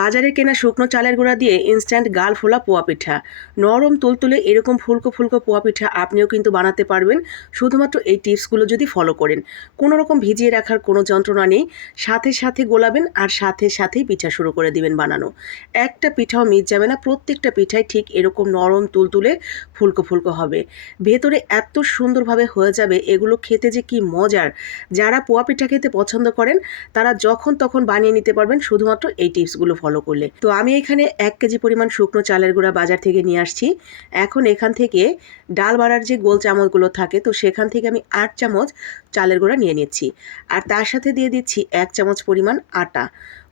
বাজারে কেনা শুকনো চালের গুঁড়া দিয়ে ইনস্ট্যান্ট গাল ফোলা পোয়া পিঠা। নরম তুলতুলে এরকম ফুলকো ফুলকো পোয়া পিঠা আপনিও কিন্তু বানাতে পারবেন। শুধুমাত্র এই টিপসগুলো যদি ফলো করেন। কোনো রকম ভিজিয়ে রাখার কোনো যন্ত্রণা নেই। সাথে সাথে গোলাবেন আর সাথে সাথেই পিঠা শুরু করে দিবেন বানানো। একটা পিঠাও মিট যাবে না। প্রত্যেকটা পিঠাই ঠিক এরকম নরম তুলতুলে ফুলকো ফুলকো হবে। ভেতরে এত সুন্দরভাবে হয়ে যাবে, এগুলো খেতে যে কি মজার। যারা পোয়া পিঠা খেতে পছন্দ করেন, তারা যখন তখন বানিয়ে নিতে পারবেন। শুধুমাত্র এই টিপসগুলো ফলো করলে। তো আমি এখানে এক কেজি পরিমাণ শুকনো চালের গুঁড়া বাজার থেকে নিয়ে আসছি। এখন এখান থেকে ডাল বাড়ার যে গোল চামচগুলো থাকে, তো সেখান থেকে আমি আট চামচ চালের গুঁড়া নিয়ে নিচ্ছি। আর তার সাথে দিয়ে দিচ্ছি এক চামচ পরিমাণ আটা।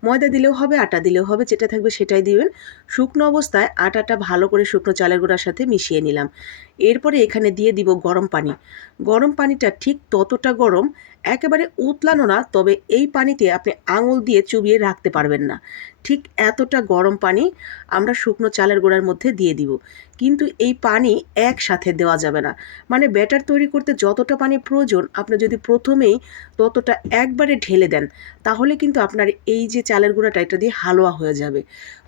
ময়দা দিলেও হবে, আটা দিলেও হবে, যেটা থাকবে সেটাই দিবেন। শুকনো অবস্থায় আটাটা ভালো করে শুকনো চালের গুঁড়ার সাথে মিশিয়ে নিলাম। এরপরে এখানে দিয়ে দিব গরম পানি। গরম পানিটা ঠিক ততটা গরম একেবারে উতলানো না, তবে এই পানিতে আপনি আঙুল দিয়ে চুবিয়ে রাখতে পারবেন না। ঠিক এতটা গরম পানি আমরা শুকনো চালের গোড়ার মধ্যে দিয়ে দিব। কিন্তু এই পানি একসাথে দেওয়া যাবে না। মানে ব্যাটার তৈরি করতে যতটা পানি প্রয়োজন, আপনি যদি প্রথমেই ততটা একবারে ঢেলে দেন, তাহলে কিন্তু আপনার এই যে চালের গুঁড়াটা, এটা দিয়ে হালুয়া হয়ে যাবে।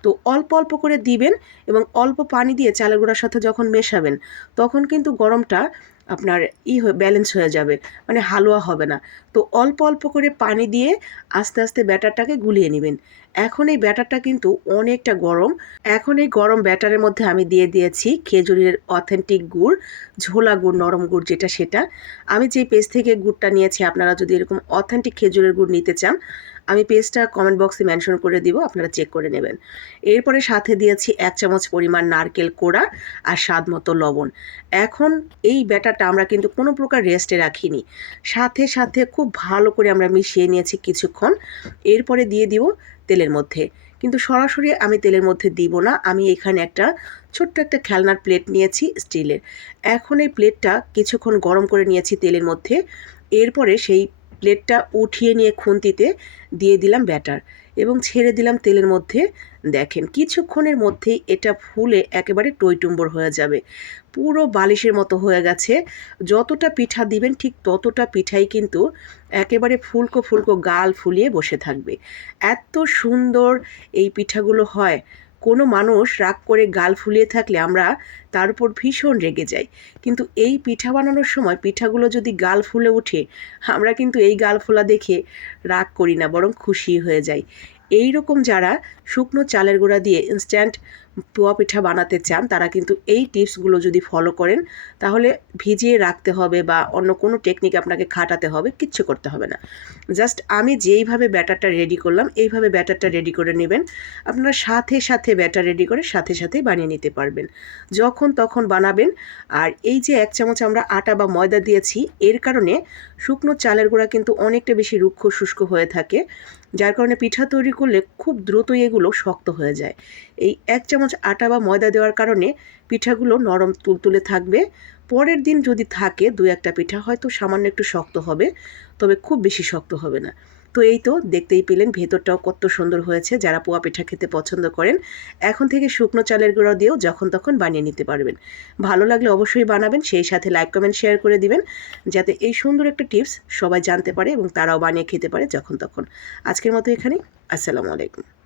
তো অল্প অল্প করে দিবেন এবং অল্প পানি দিয়ে চালের গুঁড়ার সাথে যখন মেশাবেন, তখন কিন্তু গরমটা আপনার ই ব্যালেন্স হয়ে যাবে মানে হালুয়া হবে না। তো অল্প অল্প করে পানি দিয়ে আস্তে আস্তে ব্যাটারটাকে গুলিয়ে নেবেন। এখন এই ব্যাটারটা কিন্তু অনেকটা গরম। এখন এই গরম ব্যাটারের মধ্যে আমি দিয়ে দিয়েছি খেজুরের অথেন্টিক গুড়, ঝোলা গুড়, নরম গুড় যেটা সেটা। আমি যে পেজ থেকে গুড়টা নিয়েছি, আপনারা যদি এরকম অথেন্টিক খেজুরের গুড় নিতে চান আমি পেজটা কমেন্ট বক্সে মেনশন করে দিব, আপনারা চেক করে নেবেন। এরপরে সাথে দিয়েছি এক চামচ পরিমাণ নারকেল কোড়া আর স্বাদ মতো লবণ। এখন এই ব্যাটারটা আমরা কিন্তু কোনো প্রকার রেস্টে রাখিনি। সাথে সাথে খুব ভালো করে আমরা মিশিয়ে নিয়েছি কিছুক্ষণ। এরপরে দিয়ে দিব তেলের মধ্যে। কিন্তু সরাসরি আমি তেলের মধ্যে দিব না, আমি এখানে একটা ছোট্ট একটা খেলনার প্লেট নিয়েছি স্টিলের এখন এই প্লেটটা কিছুক্ষণ গরম করে নিয়েছি তেলের মধ্যে। এরপরে সেই প্লেটটা উঠিয়ে নিয়ে খুন্তিতে দিয়ে দিলাম ব্যাটার এবং ছেড়ে দিলাম তেলের মধ্যে। দেখেন, কিছুক্ষণের মধ্যেই এটা ফুলে একেবারে টইটুম্বর হয়ে যাবে। পুরো বালিশের মতো হয়ে গেছে। যতটা পিঠা দিবেন ঠিক ততটা পিঠাই কিন্তু একেবারে ফুলকো ফুলকো গাল ফুলিয়ে বসে থাকবে। এত সুন্দর এই পিঠাগুলো হয়। কোনো মানুষ রাগ করে গাল ফুলিয়ে থাকলে আমরা তার উপর ভীষণ রেগে যাই। কিন্তু এই পিঠা বানানোর সময় পিঠাগুলো যদি গাল ফুলে ওঠে, আমরা কিন্তু এই গাল ফোলা দেখে রাগ করি না, বরং খুশি হয়ে যাই। এই রকম যারা শুকনো চালের গুঁড়া দিয়ে ইনস্ট্যান্ট পোয়া পিঠা বানাতে চান, তারা কিন্তু এই টিপসগুলো যদি ফলো করেন, তাহলে ভিজিয়ে রাখতে হবে বা অন্য কোনো টেকনিক আপনাকে খাটাতে হবে, কিচ্ছু করতে হবে না। জাস্ট আমি যেইভাবে ব্যাটারটা রেডি করলাম, এইভাবে ব্যাটারটা রেডি করে নেবেন। আপনারা সাথে সাথে ব্যাটার রেডি করে সাথে সাথেই বানিয়ে নিতে পারবেন। যখন তখন বানাবেন, আর এই যে এক চামচ আমরা আটা বা ময়দা দিয়েছি, এর কারণে শুকনো চালের গুঁড়া কিন্তু অনেকটা বেশি রুক্ষ শুষ্ক হয়ে থাকে, যার কারণে পিঠা তৈরি করলে খুব দ্রুতই এগুলো শক্ত হয়ে যায়। এই এক চামচ আটা বা ময়দা দেওয়ার কারণে পিঠাগুলো নরম তুলতুলে থাকবে। পরের দিন যদি থাকে দু একটা পিঠা, হয়তো সামান্য একটু শক্ত হবে, তবে খুব বেশি শক্ত হবে না। তো এই তো দেখতেই পেলেন ভেতরটাও কত সুন্দর হয়েছে, যারা পোয়া পিঠা খেতে পছন্দ করেন, এখন থেকে শুকনো চালের গুঁড়ো দিয়েও যখন তখন বানিয়ে নিতে পারবেন। ভালো লাগলে অবশ্যই বানাবেন, সেই সাথে লাইক, কমেন্ট, শেয়ার করে দিবেন, যাতে এই সুন্দর একটা টিপস সবাই জানতে পারে এবং তারাও বানিয়ে খেতে পারে যখন তখন। আজকের মতো এখানে আসসালামু আলাইকুম।